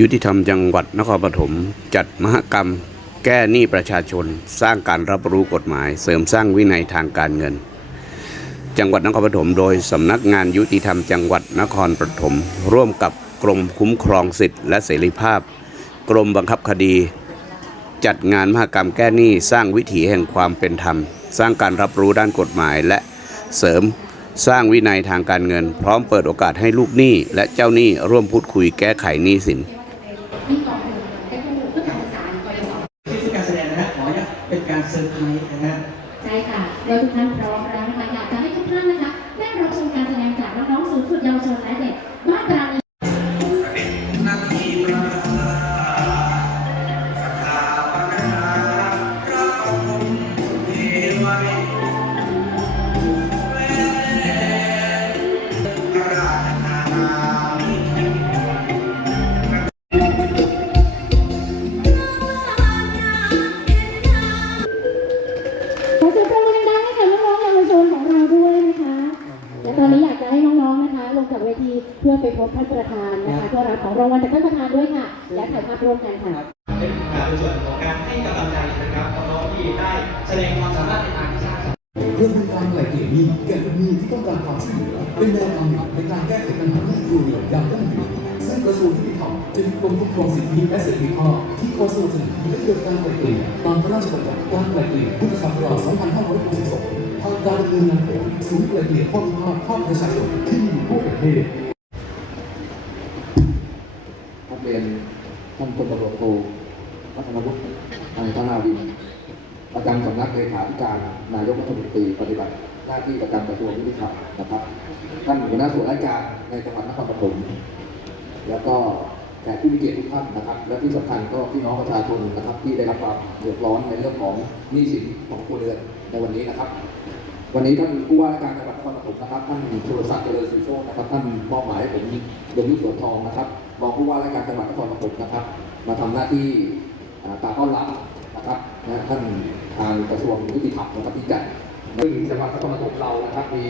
ยุติธรรมจังหวัดนครปฐมจัดมหกรรม แก้หนี้ประชาชน สร้างการรับรู้กฎหมาย เสริมสร้างวินัยทางการเงิน จังหวัดนครปฐมโดยสำนักงานยุติธรรมจังหวัดนครปฐมร่วมกับกรมคุ้มครองสิทธิและเสรีภาพ กรมบังคับคดี จัดงานมหกรรมแก้หนี้สร้างวิถีแห่งความเป็นธรรม สร้างการรับรู้ด้านกฎหมายและเสริมสร้างวินัยทางการเงิน พร้อมเปิดโอกาสให้ลูกหนี้และเจ้าหนี้ร่วมพูดคุยแก้ไขหนี้สิน ไพรส์นะฮะ ใช่ค่ะแล้วทุกท่านพร้อมแล้ว ภาพร่วมกันค่ะเป็นการในส่วนของการให้กำลังใจนะครับน้องๆที่ได้แสดงความสามารถในทางวิชาการเรื่องเป็นการไกล่เกลี่ยหนี้แก่ลูกหนี้ที่ต้องการความช่วยเหลือเป็นแนวทางหนึ่งในการแก้ไขปัญหาหนี้ครัวเรือนอย่างยั่งยืนซึ่งกระทรวงยุติธรรมจะมีกรมคุ้มครองสิทธิและเสรีภาพที่คอยสนับสนุนและเกิดการไกล่เกลี่ยตามพระราชบัญญัติการไกล่เกลี่ยพุทธศักราช2562ทางการดำเนินงานของศูนย์ไกล่เกลี่ยข้อพิพาทภาคประชาชนที่มีอยู่ทั่วประเทศ นักเรียนท่านพลตำรวจโทรัตนวุฒิอังคณาวิน ประจำสำนักเลขาธิการนายกรัฐมนตรีปฏิบัติหน้า ที่ประจำกระทรวงยุติธรรมนะครับ ท่านหัวหน้าส่วนราชการในจังหวัดนครปฐมแล้วก็แขกผู้มีเกียรติทุกท่านนะครับ และที่สำคัญก็พี่น้องประชาชนนะครับ ที่ได้รับความเดือดร้อนในเรื่องของหนี้สินของครัวเรือนในวันนี้นะครับ วันนี้ท่านผู้ว่าราชการจังหวัดนครปฐมนะครับท่านสุรศักดิ์เจริญสุโชคนะครับท่านมอบหมายให้ผมดมยุทธสวนทองนะครับรองผู้ว่าราชการจังหวัดนครปฐมนะครับ มาทำหน้าที่อ่าตาต้อนรับนะครับท่านทางกระทรวงยุติธรรมนะครับที่จัด ซึ่งจังหวัดนครปฐมเรานะครับมี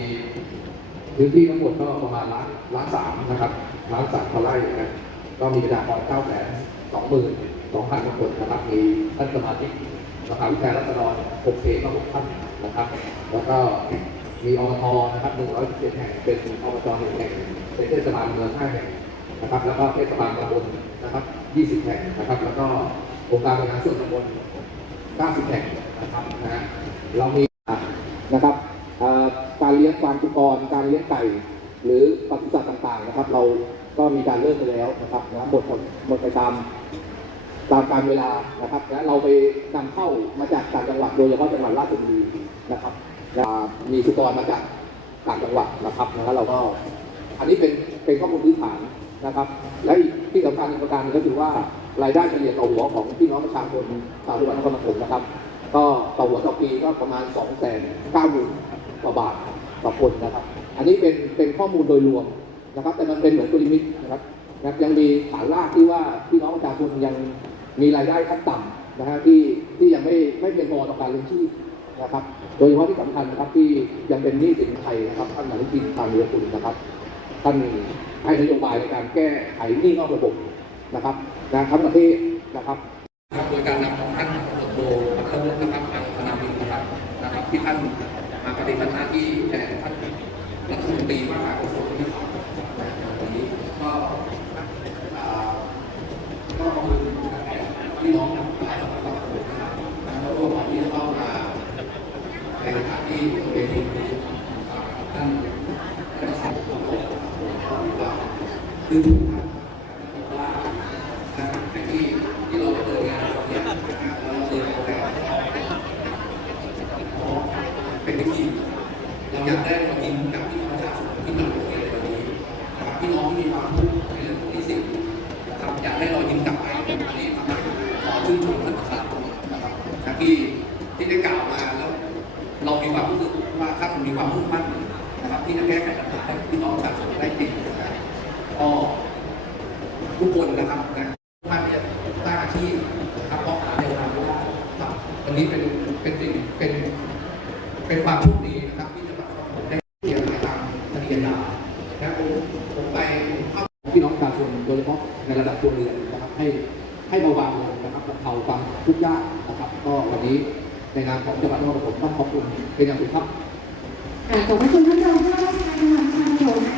พื้นที่ทั้งหมดก็ประมาณล้านล้านสามนะครับล้านสามกว่าไร่นะครับก็มีประชากรเก้าแสนสองหมื่นสองพันคนนะครับมีท่านสมาชิกมหาวิทยาลัยราษฎร6เขตก็6ท่านนะครับ แล้วก็มีอบตนะครับ117แห่งเป็นอบตหนึ่งแห่งเป็นเทศบาลเมือง5แห่งนะครับ แล้วก็เทศบาลตำบลนะครับ20แห่งนะครับ แล้วก็องค์การบริหารส่วนตำบล90แห่งนะครับนะเรามี นะครับการเลี้ยงควานจุกรการเลี้ยงไก่ หรือปศุสัตว์ต่างๆนะครับ เราก็มีการเริ่มไปแล้วนะครับนะหมดหมดไปตามตามการเวลานะครับ และเราไปนำเข้ามาจากต่างจังหวัดโดยเฉพาะจังหวัดราชบุรีนะครับมีสุกรมาจากต่างจังหวัดนะครับแล้วเราก็อันนี้เป็นเป็นข้อมูลพื้นฐานนะครับ และที่สำคัญอีกประการหนึงก็คือว่ารายได้เฉลี่ยต่อหัวของพี่น้องประชาชนชาวจังหวัดนครปฐมนะครับ ต่อหัวต่อปีก็ประมาณ2องแสนเก้าหมื่นกว่าบาทต่อคนนะครับ อันนี้เป็นเป็นข้อมูลโดยรวมนะครับ แต่มันเป็นเหมือนกลมิตนะครับนะยังมีฐานรากที่ว่าพี่น้องประชาชนยังมีรายได้ขั้นต่ำนะฮะที่ที่ยังไม่ไม่เพียงพอต่อการเลี้ยงชีพนะครับ โดยเฉพาะที่สำคัญนะครับที่ยังเป็นหนี้สินไทยนะครับท่านอนุทินชาญวีรกุลนะครับท่านให้นโยบายในการแก้ไขหนี้นอกระบบนะครับนะทั้งประเทศนะครับโดยการนำของท่านตำรวจโท ที่ท่านมาปฏิบัติหน้าที่แทนท่านรัฐมนตรีว่าการกระทรวงยุติธรรมวันนี้ก็อ่าก็ขอบคุณพี่น้องทั้งหลายนะครับแล้วก็วันนี้เข้ามาในสถานที่เป็นที่ท่านท่านสัง คือทุกท่านว่านะครับที่ที่เราเดินงานเนี่ยเราเดินแต่ เป็นวิธีเราอยากได้เรากินกับพี่น้องชาชนที่มาโรงเรียนวันนี้ครับพี่น้องที่มีความทุกข์ในเรื่องของนิสิตนะครับอยากได้เรายิ้มกลับไปอันนี้ครับขอชื่นชมท่านประธานนะครับที่ที่ได้กล่าวมาแล้ว เรามีความรู้สึกว่าท่านมีความมุ่งมั่นนะครับที่จะแก้ไขปัญหาให้พี่น้องประชาชนได้จริงนะครับก็คนนะครับนะมาเนี่ยสร้างอาชีพนะครับเพราะหาเดียวกันไม่ได้ครับวันนี้เป็นเป็นสิ่งเป็นเป็นความโชคดีนะครับ ที่จะมาผมได้เรี ยนทางคดียาและผมผมไปเข้าพี่น้องประชาชนโดยเฉพาะในระดับตัวเรือนนะครับ ให้ให้เบาบางลงนะครับบรรเทาความทุกข์ยากนะครับ ก็วันนี้ในนามของจังหวัดนครปฐมต้องขอบคุณเป็นอย่างสูงครับค่ะขอบคุณท่านรองผู้ว่าราชการจังหวัดนครปฐม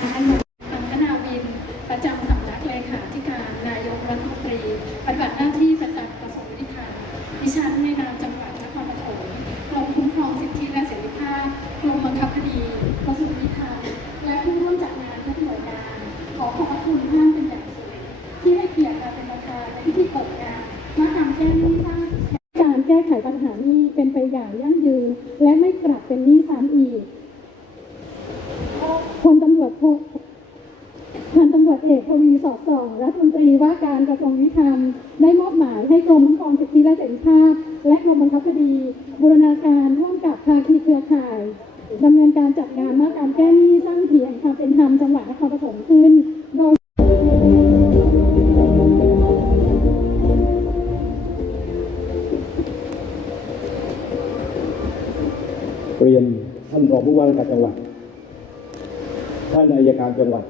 เรียนท่านรองผู้ว่าราชการจังหวัด ท่านอายการจังหวัด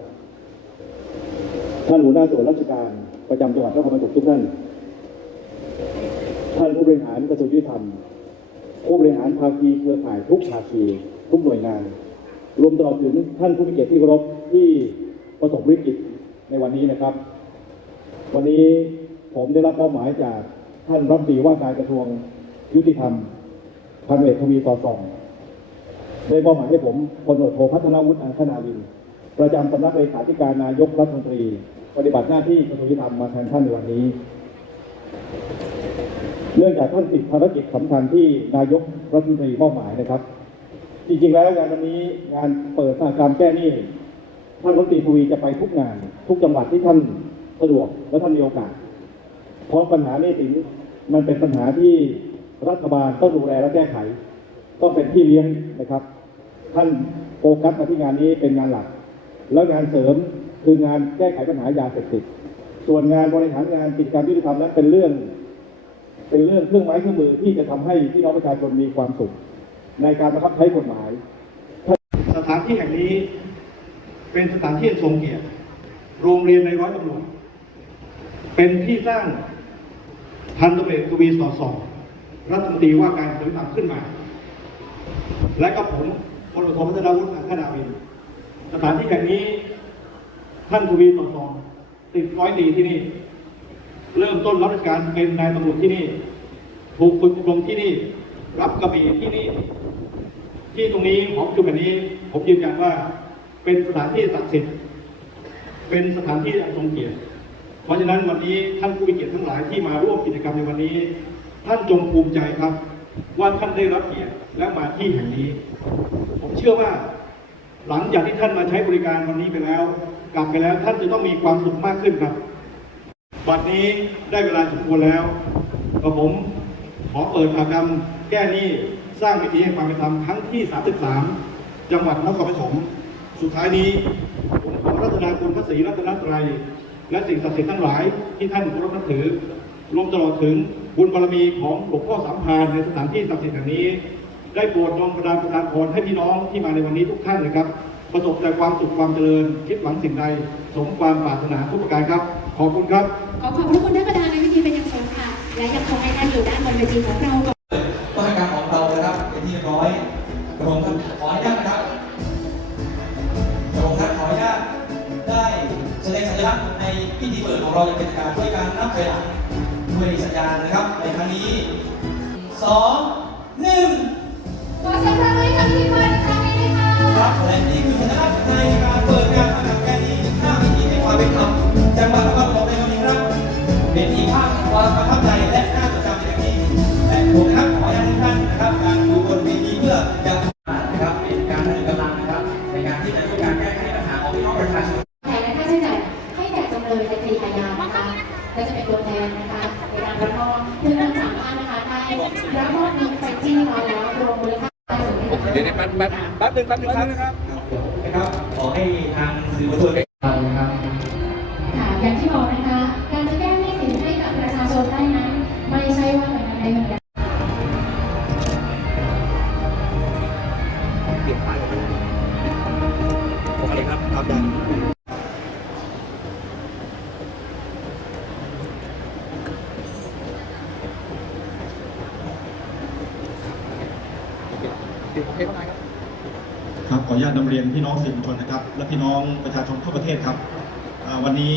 ท่านหัวหน้าส่วนราชการประจำจังหวัดนครปฐมทุกท่าน ท่านผู้บริหารกระทรวงยุติธรรม ผู้บริหารภาคีเครือข่ายทุกภาคีทุกหน่วยงาน รวมตลอดถึงท่านผู้มีเกียรติที่เคารพที่ประสบวิกฤตในวันนี้นะครับ วันนี้ผมได้รับมอบหมายจากท่านรัฐมนตรีว่าการกระทรวงยุติธรรมพันเอกทวีสอส่อง ได้มอบหมายให้ผมพลตำรวจโทพัฒนาวุฒิอังคณาวิน ประจำสำนักเลขาธิการนายกรัฐมนตรี ปฏิบัติหน้าที่กระทรวงยุติธรรมมาแทนท่านในวันนี้ เนื่องจากท่านติดภารกิจสำคัญที่นายกรัฐมนตรีมอบหมายนะครับ จริงๆแล้วงานวันนี้งานเปิดสถานการแก้หนี้ท่านรัฐมนตรีทวีจะไปทุกงาน ทุกจังหวัดที่ท่านสะดวกและท่านมีโอกาส เพราะปัญหาหนี้สินมันเป็นปัญหาที่รัฐบาลต้องดูแลและแก้ไข ต้องเป็นพี่เลี้ยงนะครับ ท่านโฟกัสมาที่งานนี้เป็นงานหลัก แล้วงานเสริมคืองานแก้ไขปัญหายาเสพติด ส่วนงานบริหารงานกิจการยุติธรรมนั้นเป็นเรื่อง เป็นเรื่องเครื่องไม้เครื่องมือที่จะทำให้พี่น้องประชาชนมีความสุข ในการบังคับใช้กฎหมาย สถานที่แห่งนี้ เป็นสถานที่ทรงเกียรติโรงเรียนในร้อยตำรวจเป็นที่สร้างพันตำรวจกวีสอดสองรัฐมนตรีว่าการกระทรวงติธรรมขึ้นมา และก็ผม พลโทพัฒนาวุฒิอังคณาวิน สถานที่แห่งนี้ ท่านทวีสอดส่องติดร้อยดีที่นี่ เริ่มต้นรับราชการเป็นนายตำรวจที่นี่ ถูกฝึกอบรมที่นี่ รับกระบี่ที่นี่ ที่ตรงนี้ของจุดแบบนี้ ผมยืนยันว่า เป็นสถานที่ศักดิ์สิทธิ์ เป็นสถานที่อันทรงเกียรติ เพราะฉะนั้นวันนี้ท่านผู้มีเกียรติทั้งหลายที่มาร่วมกิจกรรมในวันนี้ ท่านจงภูมิใจครับ ว่าท่านได้รับเกียรติและมาที่แห่งนี้ ผมเชื่อว่า หลังจากที่ท่านมาใช้บริการวันนี้ไปแล้ว กลับไปแล้วท่านจะต้องมีความสุขมากขึ้นครับ บัดนี้ได้เวลาสมควรแล้วกับผมขอเปิดภากรรมแก้หนี้สร้างวิธีให้ความเป็นธรรมครั้งที่ 33 จังหวัดนครปฐมสุดท้ายนี้ ผมขอรัตนาคุณพระศรีรัตนตรัย และสิ่งศักดิ์สิทธิ์ทั้งหลายที่ท่านเคารพนับถือรวมตลอดถึง บุญบารมีของหลวงพ่อสามพานในสถานที่ศักดิ์สิทธิ์แห่งนี้ ได้โปรดนองประดานประทานพรให้พี่น้องที่มาในวันนี้ทุกท่านนะครับ ประสบแต่ความสุขความเจริญ คิดหวังสิ่งใด สมความปรารถนาทุกประการครับ ขอบคุณครับ ขอขอบพระคุณท่านประธานในพิธีเป็นอย่างสูงค่ะ และยังคงให้ท่านอยู่ด้านบนเวทีของเรา นึ่งครับนะครับ ขอให้ทางสื่อมวลชนได้ฟังนะครับ ค่ะอย่างที่บอกนะคะ การจะแก้หนี้สินให้กับประชาชนได้นั้น ไม่ใช่ว่าหน่วยนใดหน่วยงาเอเครับครับได้เดี๋ยวผมให้เข้ามารั ออนุญาตนำเรียนพี่น้องสื่อมวลชนนะครับ และพี่น้องประชาชนทั่วประเทศครับวันนี้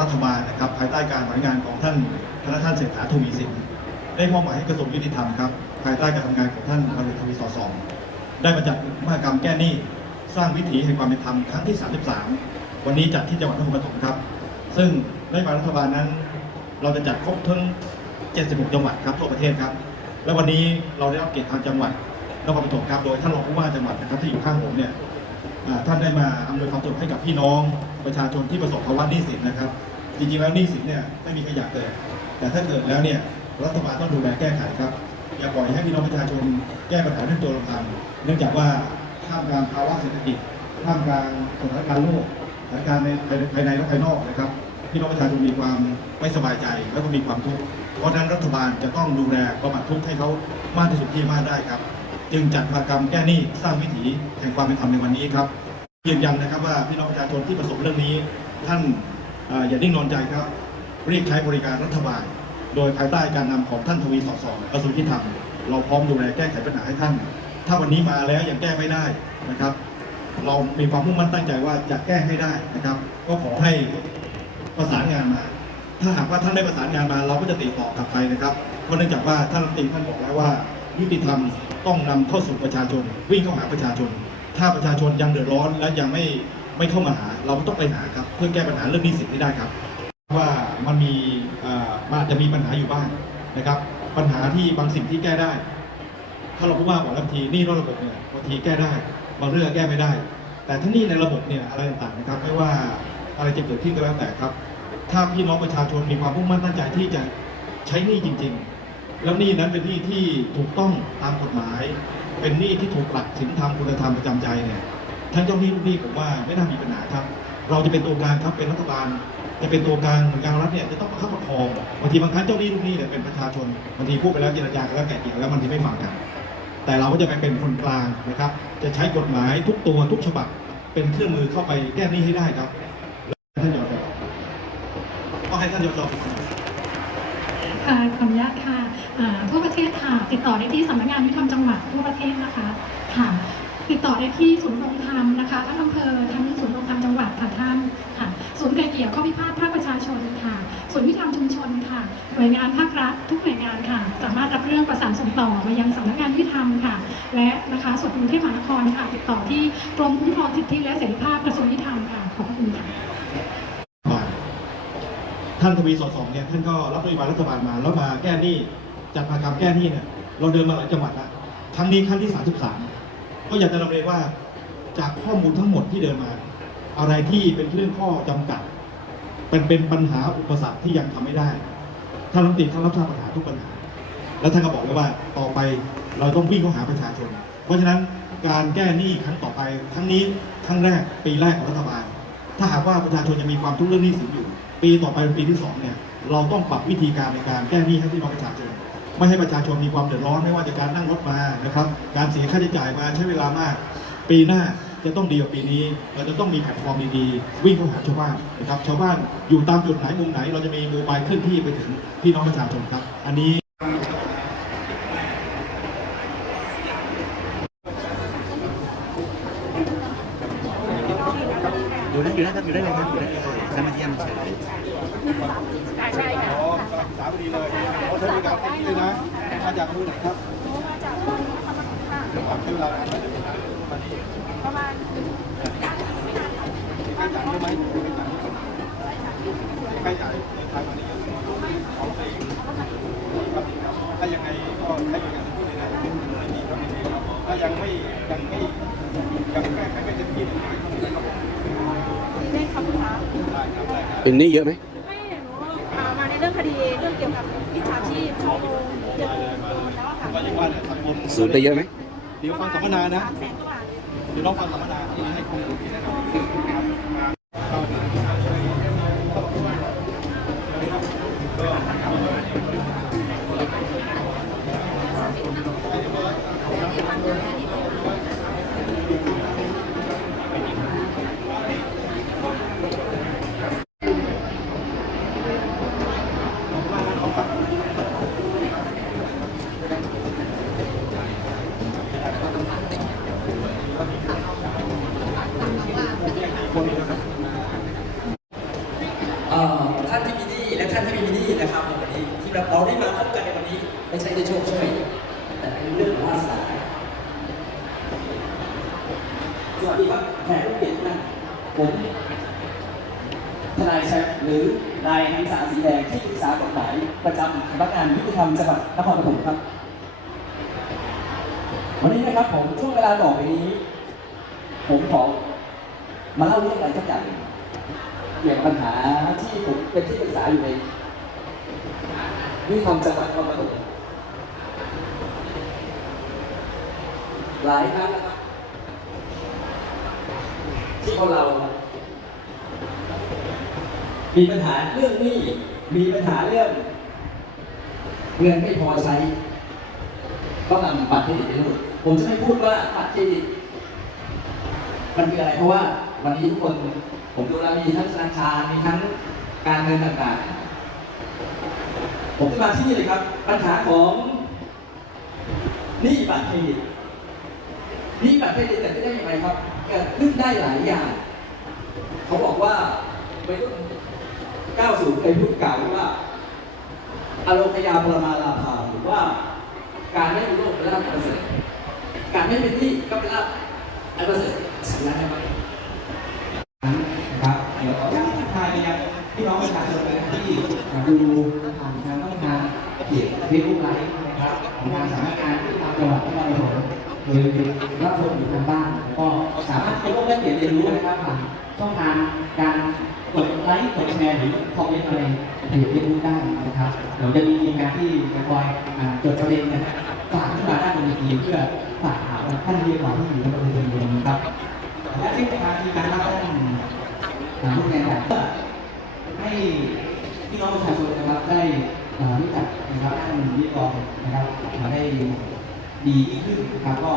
รัฐบาลนะครับภายใต้การบริหารงานของท่านพระท่านเศรษฐาทวีสินได้มอบหมายให้กระทรวงยุติธรรมครับภายใต้การทำงานของท่านพลเอกทวีสอสองได้มาจัดมหกรรมแก้หนี้สร้างวิถีแห่งความเป็นธรรมครั้งที่ 33 วันนี้จัดที่จังหวัดนครปฐมครับ ซึ่งนโยบายรัฐบาลนั้น เราจะจัดครบทั้ง 76 จังหวัดครับทั่วประเทศครับ และวันนี้เราได้รับเกียรติทางจังหวัด นครปฐมครับโดยท่านรองผู้ว่าจังหวัดนะครับที่อยู่ข้างผมเนี่ยท่านได้มาอำนวยความสะดวกให้กับพี่น้องประชาชนที่ประสบภาวะหนี้สินนะครับ จริงๆแล้วหนี้สินเนี่ยไม่มีใครอยากเกิดแต่ถ้าเกิดแล้วเนี่ยรัฐบาลต้องดูแลแก้ไขครับ อย่าปล่อยให้พี่น้องประชาชนแก้ปัญหาด้วยตัวลำพังเนื่องจากว่าท่ามกลางภาวะเศรษฐกิจท่ามกลางสถานการณ์โลกสถานการณ์ในภายในและภายนอกนะครับพี่น้องประชาชนมีความไม่สบายใจแล้วก็มีความทุกข์เพราะฉะนั้นรัฐบาลจะต้องดูแลบำบัดทุกข์ให้เขามากที่สุดที่มากได้ครับ จึงจัดมากรรมแก้หนี้สร้างวิถีแห่งความเป็นธรรมในวันนี้ครับยืนยันนะครับว่าพี่น้องประชาชนที่ประสบเรื่องนี้ ท่านอย่านิ่งนอนใจครับเรียกใช้บริการรัฐบาล โดยภายใต้การนำของท่านทวีสอดสองกระทรวงยุติธรรมเราพร้อมดูแลแก้ไขปัญหาให้ท่าน ถ้าวันนี้มาแล้วยังแก้ไม่ได้นะครับ เรามีความมุ่งมั่นตั้งใจว่าจะแก้ให้ได้นะครับ ก็ขอให้ประสานงานมา ถ้าหากว่าท่านได้ประสานงานมา เราก็จะติดต่อกลับไปนะครับ เพราะเนื่องจากว่าท่านรัฐมนตรีท่านบอกแล้วว่ายุติธรรม ต้องนำเข้าสู่ประชาชน วิ่งเข้าหาประชาชน ถ้าประชาชนยังเดือดร้อนและยังไม่ไม่เข้ามาหา เราก็ต้องไปหาครับ เพื่อแก้ปัญหาเรื่องนี้สินให้ได้ครับ ว่ามันมีมันอาจจะมีปัญหาอยู่บ้างนะครับ ปัญหาที่บางสิ่งที่แก้ได้ ถ้าเราพูดว่าบอกแล้วบางทีนี่นอกระบบเนี่ยบางทีแก้ได้บางเรื่องแก้ไม่ได้ แต่ถ้านี่ในระบบเนี่ยอะไรต่างๆนะครับ ไม่ว่าอะไรจะเกิดขึ้นก็แล้วแต่ครับ ถ้าพี่น้องประชาชนมีความมุ่งมั่นตั้งใจที่จะใช้นี้จริง ๆ แล้วหนี้นั้นเป็นหนี้ที่ถูกต้องตามกฎหมาย เป็นหนี้ที่ถูกหลักศีลธรรมคุณธรรมประจำใจเนี่ยท่านเจ้าหนี้ลูกหนี้ผมว่าไม่น่ามีปัญหาครับ เราจะเป็นตัวกลางครับเป็นรัฐบาลจะเป็นตัวกลางหน่วยงานรัฐเนี่ยจะต้องประคับประคองบางทีบางครั้งเจ้าหนี้ลูกหนี้เนี่ยเป็นประชาชนบางทีพูดไปแล้วเจรจากันแล้วแก่เกี่ยแล้วบางทีไม่ฟังกัน แต่เราก็จะไปเป็นคนกลางนะครับ จะใช้กฎหมายทุกตัวทุกฉบับเป็นเครื่องมือเข้าไปแก้หนี้ให้ได้ครับท่านยอดกต้อให้ท่านยอดดอกค่ะขออนุญาตค่ะ ทั่วประเทศค่ะ ติดต่อได้ที่สำนักงานยุติธรรมจังหวัดทั่วประเทศนะคะค่ะ ติดต่อได้ที่ศูนย์รงธรรมนะคะทั้งอำเภอทั้งศูนย์รงธรรมจังหวัดค่ะท่านค่ะ ศูนย์ไกลเกลี่ยข้อพิพาทภาคประชาชนค่ะศูนย์ยุติธรรมชุมชนค่ะหน่วยงานภาครัฐทุกหน่วยงานค่ะ สามารถรับเรื่องประสานส่งต่อมายังสำนักงานยุติธรรมค่ะ และนะคะส่วนกรุงเทพมหานครค่ะ ติดต่อที่กรมคุ้มครองสิทธิและเสรีภาพกระทรวงยุติธรรมค่ะขอบพระคุณค่ะบาทท่านทวีสอดสองเนี่ยท่านก็รับนโยบายรัฐบาลมาแล้วมาแก้หนี้ จัดมากรรมแก้หนี้เนี่ยเราเดินมาหลายจังหวัดแล้วครั้งนี้ครั้งที่ 33 ก็อยากจะนำเรียนว่าจากข้อมูลทั้งหมดที่เดินมา อะไรที่เป็นเรื่องข้อจำกัดเป็นเป็นปัญหาอุปสรรคที่ยังทำไม่ได้ท่านรัฐมนตรีท่านรับทราบปัญหาทุกปัญหา แล้วท่านก็บอกเลยว่าต่อไปเราต้องวิ่งเข้าหาประชาชน เพราะฉะนั้นการแก้หนี้ครั้งต่อไปครั้งนี้ครั้งแรกปีแรกของรัฐบาล ถ้าหากว่าประชาชนยังมีความทุกข์เรื่องหนี้สินอยู่ ปีต่อไปเป็นปีที่สองเนี่ยเราต้องปรับวิธีการในการแก้หนี้ให้พี่น้องประชาชน ไม่ให้ประชาชนมีความเดือดร้อนไม่ว่าจะการนั่งรถมานะครับ การเสียค่าใช้จ่ายมาใช้เวลามาก ปีหน้าจะต้องดีกว่าปีนี้ เราจะต้องมีแพลตฟอร์มดีๆ วิ่งเข้าหาชาวบ้านนะครับ ชาวบ้านอยู่ตามจุดไหนมุมไหน เราจะมีโมบายเคลื่อนที่ไปถึงพี่น้องประชาชนครับ อันนี้อยู่ได้อยู่ได้ครับอยู่ได้เลยครับอยู่ได้เลยท่านมาเยี่ยมเฉยใช่ค่ะสามดีเลย ใช้บริการเต็มที่เลยนะมาจากมือไหนครับมาจากโรงเรียนธรรมศาสตร์ค่ะใช้เวลานานไหมประมาณค่าจ่ายเยอะไหมค่าจ่ายในทางวันนี้เอาไปถ้ายังไงก็ใช้บริการเต็มที่เลยนะไม่มีครับไม่มีครับถ้ายังไม่ยังไม่ยังแก้ไขไม่เต็มที่เลยนะครับเล่นคำถามได้ครับได้ครับเป็นหนี้เยอะไหม ไม่หนูอ่ามาในเรื่องคดีเรื่องเกี่ยวกับวิชาชีพช่อโกงเกี่ยวกับโกงแล้วอะค่ะก็ยังว่าเนี่ยสังคมศูนย์ได้เยอะไหม เดี๋ยวฟังสัมมนานะ สามแสนกว่าบาท เดี๋ยวลองฟังสัมมนาที่ให้ข้อมูลที่แนะนำ เสวัสดีครับแขกผู้เกียรติทุกท่านผมทนายแชมป์หรือนายหันษาสีแดงที่ปรึกษากฎหมายประ จำสำนักงานยุติธรรมจังหวัดนครปฐมครับ วันนี้นะครับผมช่วงเวลาต่อไปนี้ ผมขอมาเล่าเรื่องอะไรสักอย่างหนึ่งเกี่ยวกับปัญหาที่ผมเป็นที่ปรึกษาอยู่ในยุติธรรมจังหวัดนครปฐมหลายครั้งนะครับที่คนเรามีปัญหาเรื่องหนี้มีปัญหาเรื่อง เงินไม่พอใช้ก็นำบัตรเครดิตไปรูดผมจะไม่พูดว่าบัตรเครดิตมันคืออะไรเพราะว่าวันนี้ทุกคนผมดูแล้วมีทั้งธนาคารมีทั้งการเงินต่างๆ ผมจะมาที่นี่เลยครับ ปัญหาของหนี้บัตรเครดิตหนี้บัตรเครดิตเกิดขึ้นได้อย่างไรครับเกิดขึ้นได้หลายอย่าง เขาบอกว่าไปรุ่น90เคยพูดกล่าวว่า อารมณ์ยาปรมาลาภาหรือว่า การไม่มีโรคเป็นลาภประเสริฐการไม่เป็นหนี้ก็เป็นลาภอันประเสริฐสัญญาได้ไหมครับเดี๋ยวขออนุญาตทักทายไปยังพี่น้องประชาชนนะที่ดูผ่านทางช่องทางเพจเฟซบุ๊กไลฟ์นะครับของทางสำนักงานที่ทางจังหวัดนครปฐมโดยรับชมอยู่ทางบ้านก็สามารถเข้าร่วมแลกเปลี่ยนเรียนรู้นะครับผ่านช่องทาง กดแชร์หรือคอมเมนต์อะไรในเพจเฟซบุ๊กได้นะครับเดี๋ยวจะมีทีมงานที่จะคอยจดประเด็นนะครับฝากขึ้นมาด้านบนเวทีเพื่อฝากถามท่านเรียกว่าที่อยู่ในบริเวณนี้นะครับและที่ทางทีมงานรับท่านาผู้แทนเพื่อให้พี่น้องประชาชนนะครับได้รู้จักนะครับท่านวิกรนะครับมาได้ดียิ่งขึ้นนะครับก็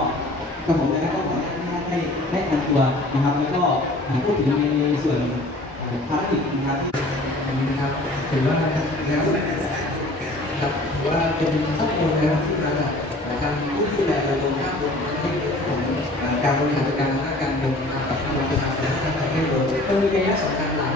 กระผมนะครับก็ขอให้ท่านได้ได้ทันตัวนะครับแล้วก็พูดถึงในส่วน ภารกิจนะครับอันนี้นะครับถือว่าแล้วครับถือว่าเป็นข้อมูลนะครับที่มาจากทางผู้ดูแลโดยตรงภาพรวมให้ของการบริหารจัดการทางด้านการเงินนกับพี่น้องประชาชนทั้งประเทศโดยเป็นระยะสำคัญหลัก